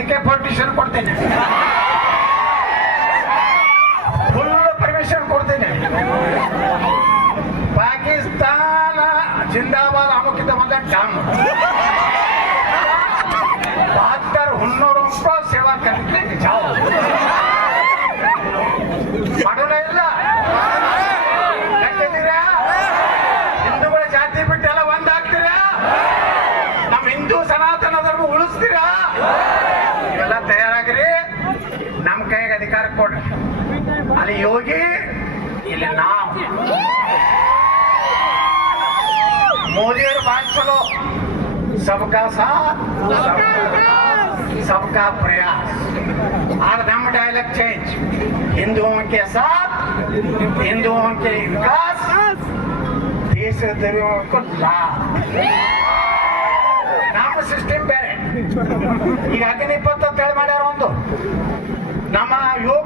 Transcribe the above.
AK-47 ಕೊಡ್ತೇನೆ, full permission ಕೊಡ್ತೇನೆ. ಪಾಕಿಸ್ತಾನ ಜಿಂದಾಬಾದ್ ಅಮುಕಿತ ಮಗ ಡಾಮ್ 72 ಹುನ್ನೂರು ಸೇವಾ करने जाओ. ಮಾಡೋಣ ಇಲ್ಲ ಗಟ್ಟಿದ್ದೀರಾ? ಹಿಂದೂಗಳ ಜಾತಿ ಬಿಟ್ಟೆಲ್ಲ ಒಂದಾಗ್ತೀರಾ? ನಮ್ಮ ಹಿಂದೂ ಸನಾತನ ಧರ್ಮ ಉಳಿಸ್ತೀರಾ? ಎಲ್ಲ ತಯಾರಾಗ್ರಿ, ನಮ್ಮ ಕೈಗೆ ಅಧಿಕಾರ ಕೊಡ್ರಿ. ಅಲ್ಲಿ ಯೋಗಿ, ಇಲ್ಲಿ ನಾವು. ಮೋದಿಯವರು ಬಾಳ್ ಚಲೋ, सबका साथ सबका प्रयास. और हम डायलॉग चेंज, हिंदुओं के साथ हिंदुओं के विकास, देश धर्मों को लाभ. ನಮ್ಮ ಸಿಸ್ಟಮ್ ಬೇರೆ. ಈಗ ಅಗ್ನಿಪಥ ತಳಿ ಮಾಡ್ಯಾರ ಒಂದು, ನಮ್ಮ ಯುವ